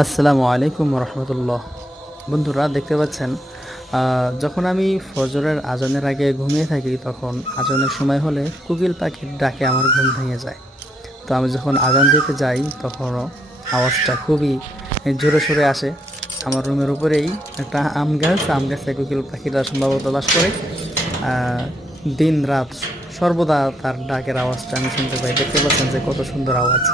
আসসালামু আলাইকুম রহমতুল্লাহ। বন্ধুরা দেখতে পাচ্ছেন, যখন আমি ফজরের আজানের আগে ঘুমিয়ে থাকি তখন আজানের সময় হলে কোকিল পাখির ডাকে আমার ঘুম ভেঙে যায়। তো আমি যখন আজান দিতে যাই তখনও আওয়াজটা খুবই জোরে সোরে আসে। আমার রুমের উপরেই একটা আম গাছে কোকিল পাখিরা সম্ভবত বাস করে। দিন রাত সর্বদা তার ডাকের আওয়াজটা আমি শুনতে পাই। দেখতে পাচ্ছেন যে কত সুন্দর আওয়াজ।